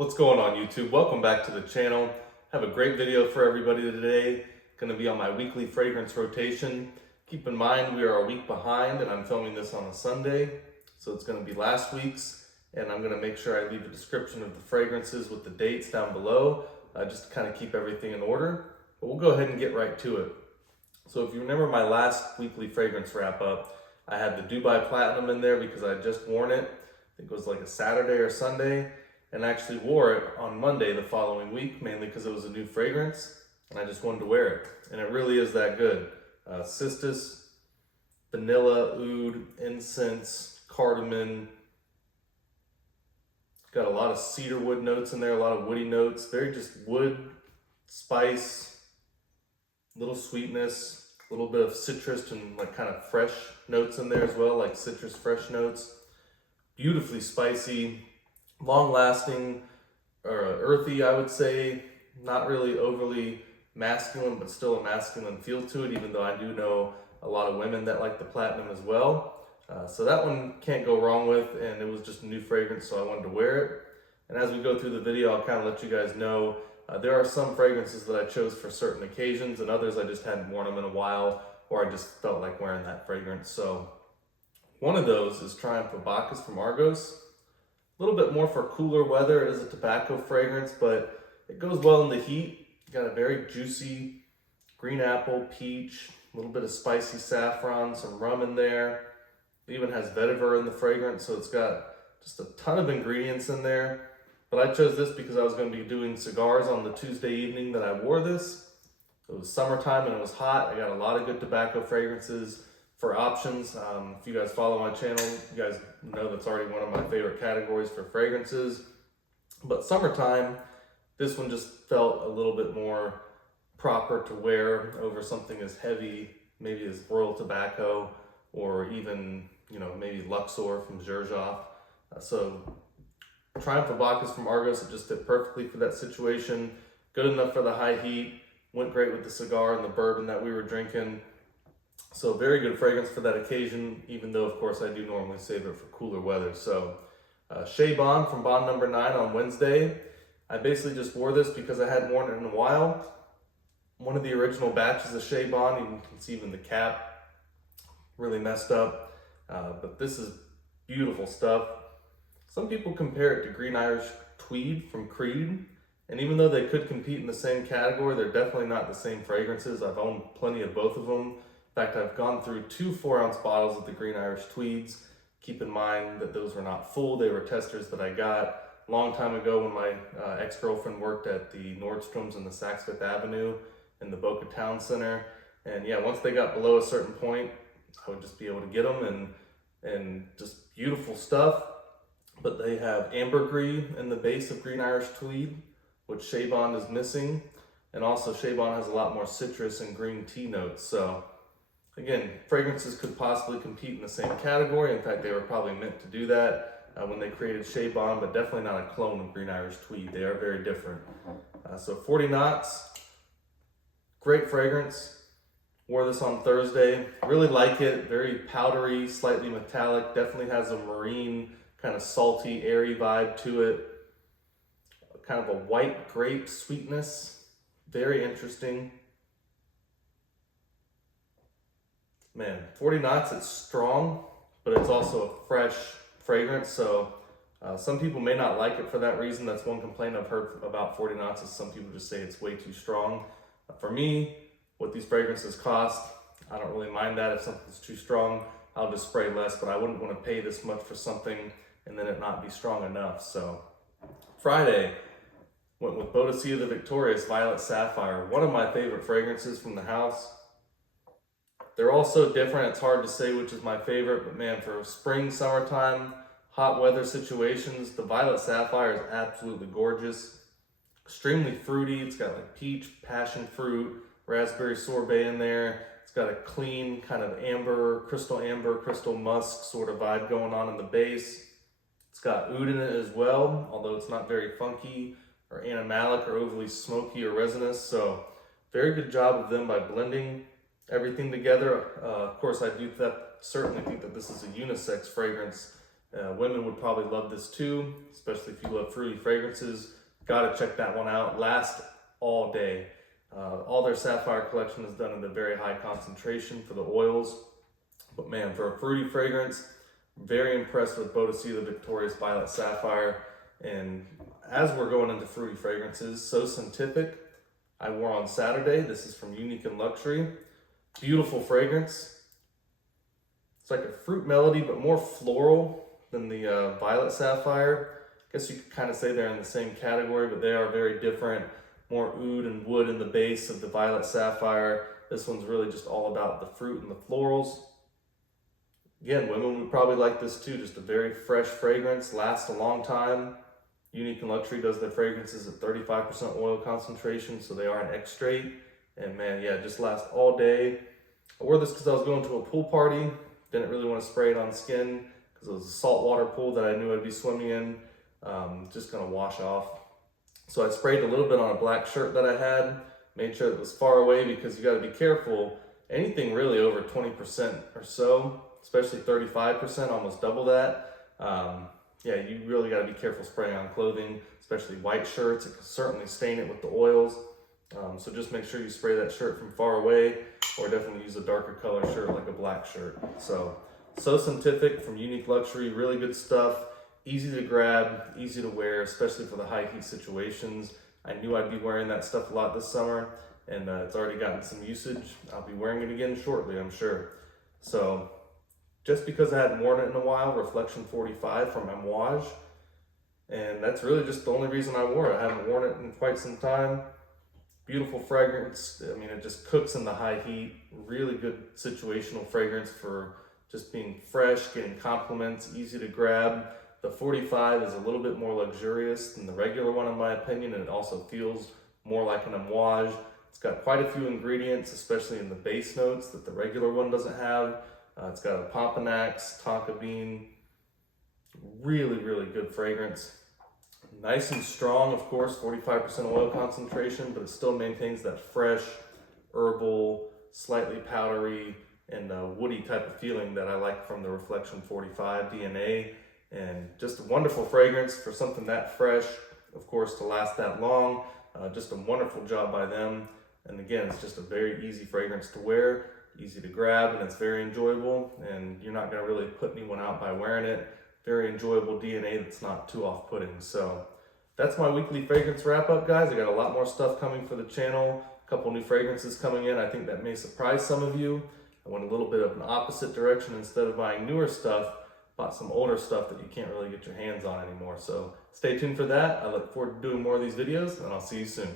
What's going on YouTube? Welcome back to the channel. Have a great video for everybody today. Going to be on my weekly fragrance rotation. Keep in mind we are a week behind and I'm filming this on a Sunday. So it's going to be last week's and I'm going to make sure I leave a description of the fragrances with the dates down below just to kind of keep everything in order. But we'll go ahead and get right to it. So if you remember my last weekly fragrance wrap up, I had the Dubai Platinum in there because I had just worn it. I think it was like a Saturday or Sunday. And I actually wore it on Monday the following week, mainly because it was a new fragrance, and I just wanted to wear it. And it really is that good. Cistus, vanilla, oud, incense, cardamom. Got a lot of cedar wood notes in there, a lot of woody notes. Very just wood, spice, little sweetness, a little bit of citrus and like kind of fresh notes in there as well, like citrus fresh notes. Beautifully spicy. Long-lasting, or earthy, I would say. Not really overly masculine, but still a masculine feel to it, even though I do know a lot of women that like the Platinum as well. So that one can't go wrong with, and it was just a new fragrance, so I wanted to wear it. And as we go through the video, I'll kind of let you guys know, there are some fragrances that I chose for certain occasions, and others I just hadn't worn them in a while, or I just felt like wearing that fragrance. So one of those is Triumph of Bacchus from Argos. A little bit more for cooler weather. It is a tobacco fragrance, but it goes well in the heat. Got a very juicy green apple, peach, a little bit of spicy saffron, some rum in there. It even has vetiver in the fragrance, so it's got just a ton of ingredients in there. But I chose this because I was going to be doing cigars on the Tuesday evening that I wore this. It was summertime and it was hot. I got a lot of good tobacco fragrances for options. If you guys follow my channel, you guys know that's already one of my favorite categories for fragrances. But summertime, this one just felt a little bit more proper to wear over something as heavy, maybe as Royal Tobacco, or even, maybe Luxor from Xerjoff. So Triumph of Bacchus from Argos, it just fit perfectly for that situation. Good enough for the high heat, went great with the cigar and the bourbon that we were drinking. So very good fragrance for that occasion, even though, of course, I do normally save it for cooler weather. So Chez Bond from Bond number 9 on Wednesday. I basically just wore this because I hadn't worn it in a while. One of the original batches of Chez Bond, you can see even the cap, really messed up. But this is beautiful stuff. Some people compare it to Green Irish Tweed from Creed. And even though they could compete in the same category, they're definitely not the same fragrances. I've owned plenty of both of them. In fact, I've gone through 2 4-ounce bottles of the Green Irish Tweeds. Keep in mind that those were not full. They were testers that I got a long time ago when my ex-girlfriend worked at the Nordstrom's in the Saks Fifth Avenue in the Boca Town Center. And yeah, once they got below a certain point, I would just be able to get them and just beautiful stuff. But they have ambergris in the base of Green Irish Tweed, which Chez Bond is missing. And also Chez Bond has a lot more citrus and green tea notes. So again, fragrances could possibly compete in the same category. In fact, they were probably meant to do that when they created Chez Bond, but definitely not a clone of Green Irish Tweed. They are very different. So 40 knots, great fragrance. Wore this on Thursday. Really like it. Very powdery, slightly metallic. Definitely has a marine, kind of salty, airy vibe to it. Kind of a white grape sweetness. Very interesting. Man, 40 knots, it's strong, but it's also a fresh fragrance. So some people may not like it for that reason. That's one complaint I've heard about 40 knots is some people just say it's way too strong. For me, what these fragrances cost, I don't really mind that. If something's too strong, I'll just spray less, but I wouldn't want to pay this much for something and then it not be strong enough. So Friday, went with Boadicea the Victorious Violet Sapphire, one of my favorite fragrances from the house. They're all so different, it's hard to say which is my favorite, but man, for spring, summertime, hot weather situations, the Violet Sapphire is absolutely gorgeous. Extremely fruity, it's got like peach, passion fruit, raspberry sorbet in there. It's got a clean kind of amber, crystal musk sort of vibe going on in the base. It's got oud in it as well, although it's not very funky or animalic or overly smoky or resinous. So very good job of them by blending everything together. Of course, I do certainly think that this is a unisex fragrance Women would probably love this too, especially if you love fruity fragrances. Gotta check that one out. Lasts all day. All their Sapphire collection is done in a very high concentration for the oils. But man, for a fruity fragrance, very impressed with Boadicea the Victorious Violet Sapphire. And as we're going into fruity fragrances, Soscientific, I wore on Saturday. This is from Unique and Luxury. Beautiful fragrance. It's like a fruit melody, but more floral than the Violet Sapphire. I guess you could kind of say they're in the same category, but they are very different. More oud and wood in the base of the Violet Sapphire. This one's really just all about the fruit and the florals. Again, women would probably like this too. Just a very fresh fragrance, lasts a long time. Unique and Luxury does their fragrances at 35% oil concentration, so they are an extrait. And man, yeah, just lasts all day. I wore this because I was going to a pool party. Didn't really want to spray it on skin because it was a saltwater pool that I knew I'd be swimming in. Just gonna wash off. So I sprayed a little bit on a black shirt that I had, made sure it was far away because you gotta be careful. Anything really over 20% or so, especially 35%, almost double that. Yeah, you really gotta be careful spraying on clothing, especially white shirts. It can certainly stain it with the oils. So just make sure you spray that shirt from far away, or definitely use a darker color shirt like a black shirt. So Soscientific from Unique Luxury, really good stuff. Easy to grab, easy to wear, especially for the high heat situations. I knew I'd be wearing that stuff a lot this summer, and it's already gotten some usage. I'll be wearing it again shortly, I'm sure. So just because I hadn't worn it in a while, Reflection 45 from Amouage, and that's really just the only reason I wore it. I haven't worn it in quite some time. Beautiful fragrance. I mean, it just cooks in the high heat. Really good situational fragrance for just being fresh, getting compliments, easy to grab. The 45 is a little bit more luxurious than the regular one in my opinion, and it also feels more like an Amouage. It's got quite a few ingredients, especially in the base notes that the regular one doesn't have. It's got a Pomponax, tonka bean. Really, really good fragrance. Nice and strong, of course, 45% oil concentration, but it still maintains that fresh, herbal, slightly powdery, and woody type of feeling that I like from the Reflection 45 DNA. And just a wonderful fragrance for something that fresh, of course, to last that long. Just a wonderful job by them. And again, it's just a very easy fragrance to wear, easy to grab, and it's very enjoyable. And you're not gonna really put anyone out by wearing it. Very enjoyable DNA that's not too off-putting. So that's my weekly fragrance wrap up, guys. I got a lot more stuff coming for the channel. A couple new fragrances coming in. I think that may surprise some of you. I went a little bit of an opposite direction. Instead of buying newer stuff, bought some older stuff that you can't really get your hands on anymore. So stay tuned for that. I look forward to doing more of these videos, and I'll see you soon.